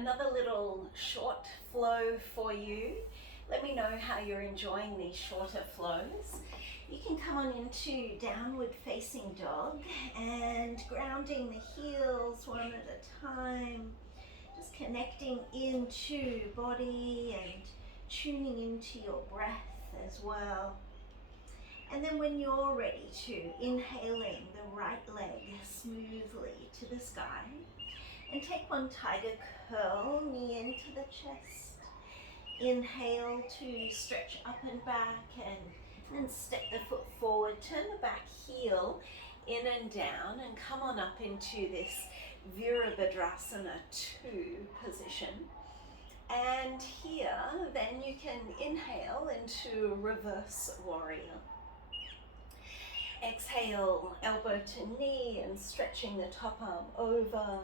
another little short flow for you. Let me know how you're enjoying these shorter flows. You can come on into downward facing dog and grounding the heels one at a time. Just connecting into body and tuning into your breath as well. And then when you're ready to, inhaling the right leg smoothly to the sky. And take one tiger curl, knee into the chest. Inhale to stretch up and back, and then step the foot forward. Turn the back heel in and down and come on up into this Virabhadrasana 2 position. And here, then you can inhale into reverse warrior. Exhale, elbow to knee and stretching the top arm over.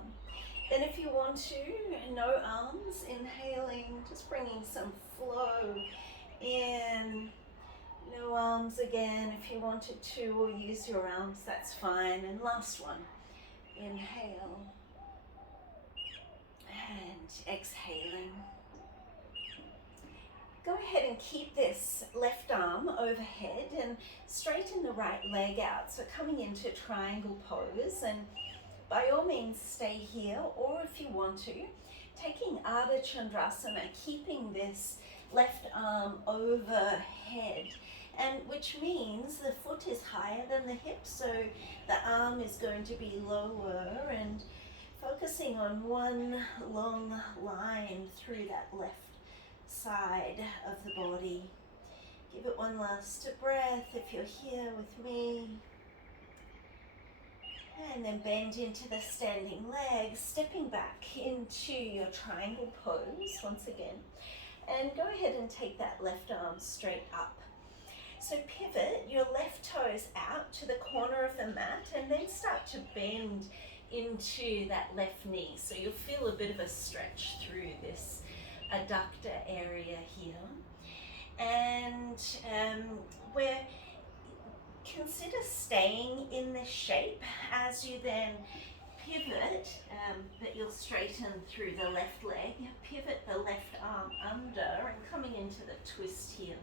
Then if you want to, no arms, inhaling, just bringing some flow in. No arms again if you wanted to, or use your arms, that's fine. And last one, inhale and exhaling. Go ahead and keep this left arm overhead and straighten the right leg out. So coming into triangle pose, and by all means stay here, or if you want to, taking Ardha Chandrasana, keeping this left arm overhead, and which means the foot is higher than the hip, so the arm is going to be lower, and focusing on one long line through that left side of the body. Give it one last breath if you're here with me. And then bend into the standing legs, stepping back into your triangle pose once again. And go ahead and take that left arm straight up. So pivot your left toes out to the corner of the mat, and then start to bend into that left knee. So you'll feel a bit of a stretch through this adductor area here. And consider staying in this shape as you then pivot, that you'll straighten through the left leg, pivot the left arm under and coming into the twist here.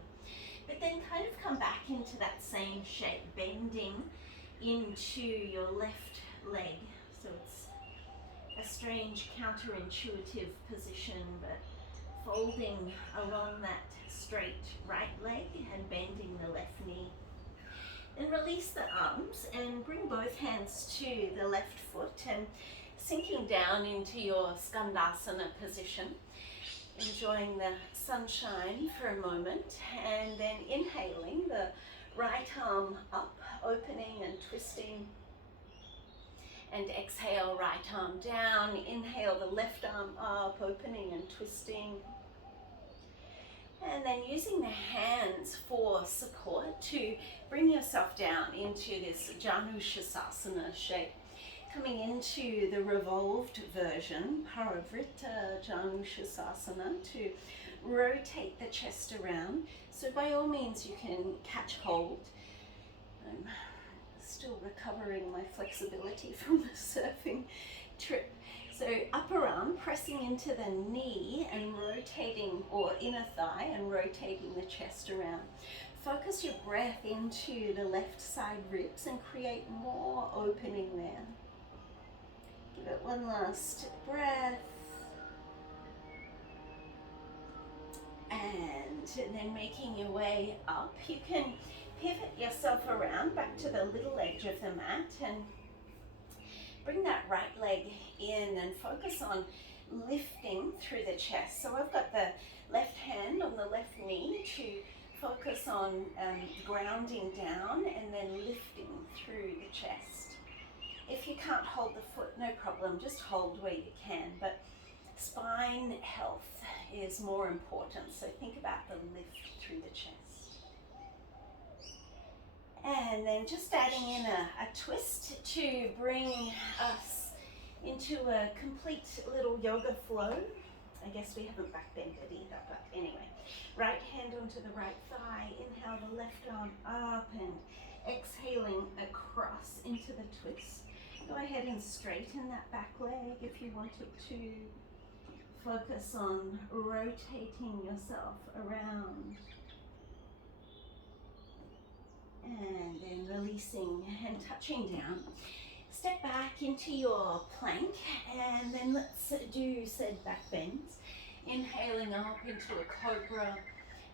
But then kind of come back into that same shape, bending into your left leg. So it's a strange counterintuitive position, but folding along that straight right leg and bending the left knee. Then release the arms and bring both hands to the left foot and sinking down into your Skandasana position, enjoying the sunshine for a moment, and then inhaling the right arm up, opening and twisting, and exhale, right arm down. Inhale the left arm up, opening and twisting. And then using the hands for support to bring yourself down into this Janushasana shape. Coming into the revolved version, Parivrtta Janushasana, to rotate the chest around. So by all means you can catch hold. I'm still recovering my flexibility from the surfing trip. So upper arm pressing into the knee and rotating, or inner thigh, and rotating the chest around. Focus your breath into the left side ribs and create more opening there. Give it one last breath. And then making your way up, you can pivot yourself around back to the little edge of the mat and bring that right leg in and focus on lifting through the chest. So I've got the left hand on the left knee to focus on grounding down and then lifting through the chest. If you can't hold the foot, no problem, just hold where you can. But spine health is more important, so think about the lift through the chest. And then just adding in a twist to bring us into a complete little yoga flow. I guess we haven't backbended either, but anyway. Right hand onto the right thigh, inhale the left arm up and exhaling across into the twist. Go ahead and straighten that back leg if you wanted to. focus on rotating yourself around. And then releasing and touching down. Step back into your plank, and then let's do said back bends. Inhaling up into a cobra.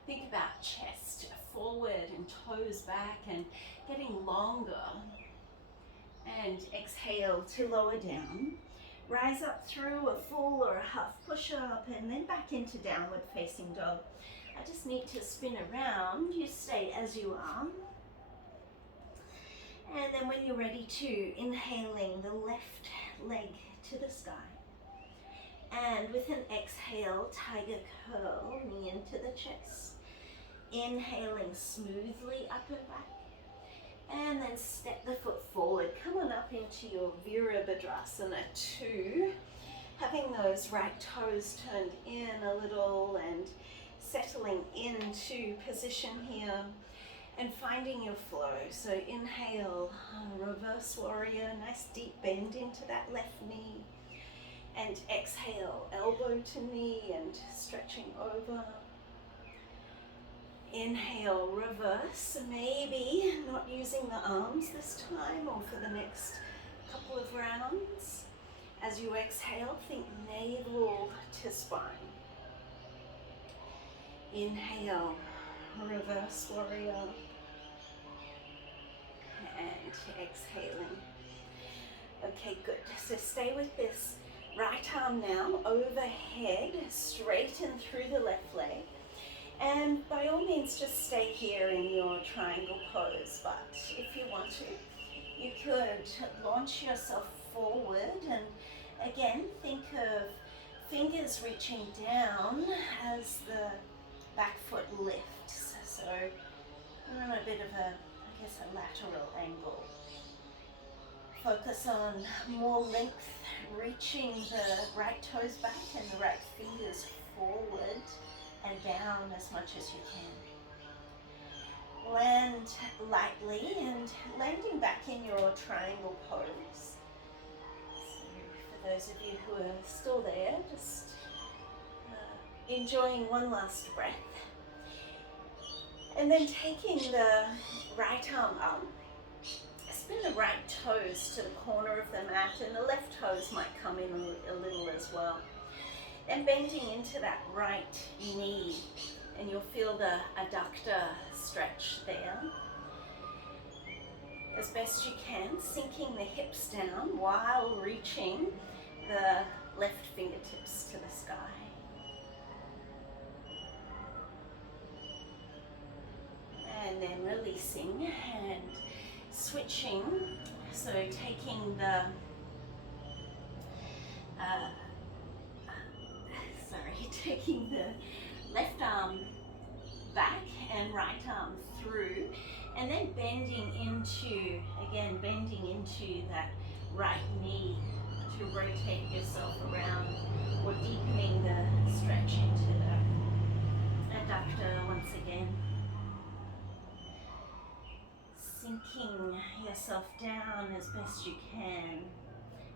Think about chest forward and toes back and getting longer. And exhale to lower down. Rise up through a full or a half push-up and then back into downward facing dog. I just need to spin around. You stay as you are. And then when you're ready to, inhaling the left leg to the sky. And with an exhale, tiger curl, knee into the chest. Inhaling smoothly up and back. And then step the foot forward. Come on up into your Virabhadrasana 2. Having those right toes turned in a little and settling into position here. And finding your flow. So inhale, reverse warrior, nice deep bend into that left knee. And exhale, elbow to knee and stretching over. Inhale, reverse, maybe not using the arms this time or for the next couple of rounds. As you exhale, think navel to spine. Inhale, reverse warrior. And exhaling. Okay, good. So stay with this right arm now overhead, straighten through the left leg. And by all means, just stay here in your triangle pose. But if you want to, you could launch yourself forward. And again, think of fingers reaching down as the back foot lifts. So we're on a bit of a lateral angle. Focus on more length, reaching the right toes back and the right fingers forward and down as much as you can. Land lightly and landing back in your triangle pose. So for those of you who are still there, just enjoying one last breath. And then taking the right arm up, spin the right toes to the corner of the mat and the left toes might come in a little as well. And bending into that right knee and you'll feel the adductor stretch there. As best you can, sinking the hips down while reaching the left fingertips to the sky. And then releasing and switching, so taking the taking the left arm back and right arm through, and then bending into that right knee to rotate yourself around, or deepening the stretch into the adductor once again. Sinking yourself down as best you can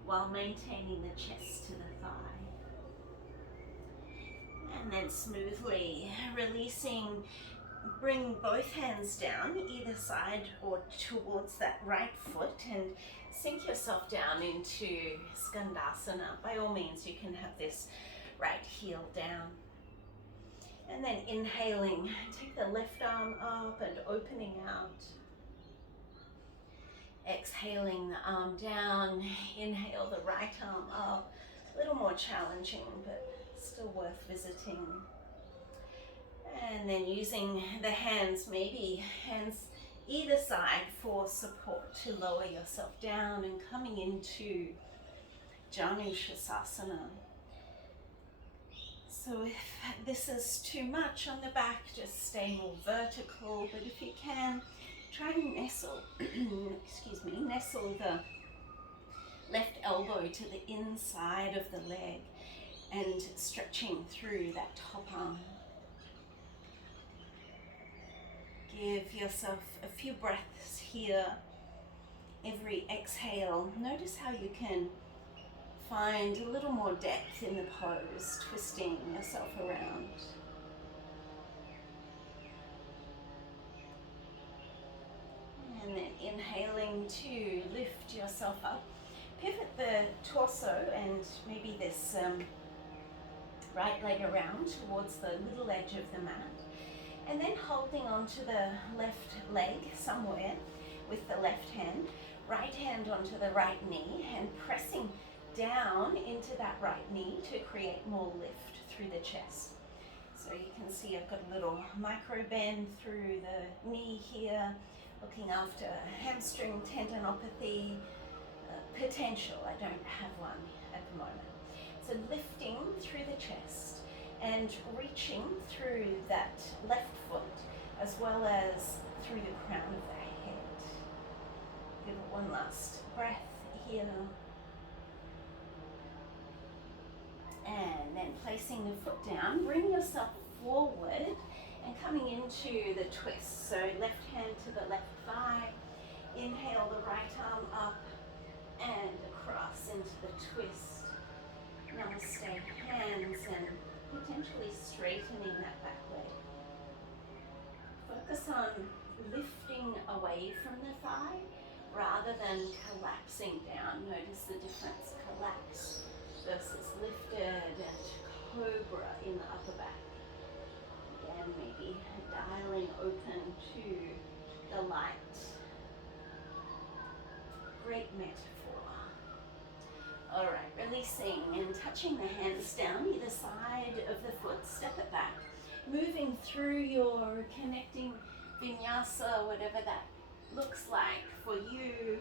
while maintaining the chest to the thigh. And then smoothly releasing, bring both hands down either side or towards that right foot and sink yourself down into Skandasana. By all means, you can have this right heel down. And then inhaling, take the left arm up and opening out. Exhaling the arm down, inhale the right arm up. A little more challenging, but still worth visiting. And then using the hands, maybe hands either side for support to lower yourself down and coming into Janushasana. So if this is too much on the back, just stay more vertical, but if you can, try and nestle, nestle the left elbow to the inside of the leg and stretching through that top arm. Give yourself a few breaths here. Every exhale, notice how you can find a little more depth in the pose, twisting yourself around. And then inhaling to lift yourself up. Pivot the torso and maybe this right leg around towards the middle edge of the mat. And then holding onto the left leg somewhere with the left hand, right hand onto the right knee, and pressing down into that right knee to create more lift through the chest. So you can see I've got a little micro bend through the knee here, looking after hamstring tendinopathy potential. I don't have one at the moment. So lifting through the chest and reaching through that left foot as well as through the crown of the head. Give it one last breath here. And then placing the foot down, bring yourself forward and coming into the twist. So left hand to the left thigh, inhale the right arm up and across into the twist. Namaste, hands, and potentially straightening that back leg. Focus on lifting away from the thigh rather than collapsing down. Notice the difference, collapse versus lifted and cobra in the upper back. Again, maybe dialing open to the light. Great metaphor. All right, releasing and touching the hands down either side of the foot, step it back. Moving through your connecting vinyasa, whatever that looks like for you.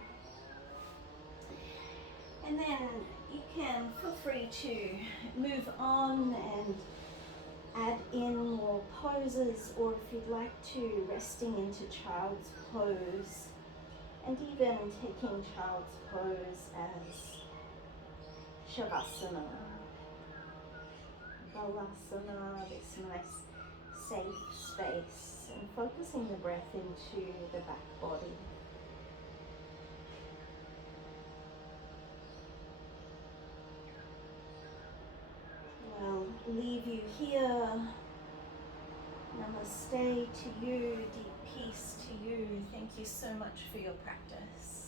And then you can feel free to move on and add in more poses, or if you'd like to, resting into child's pose, and even taking child's pose as Shavasana, Balasana, this nice safe space, and focusing the breath into the back body. I'll leave you here. Namaste to you, deep peace to you. Thank you so much for your practice.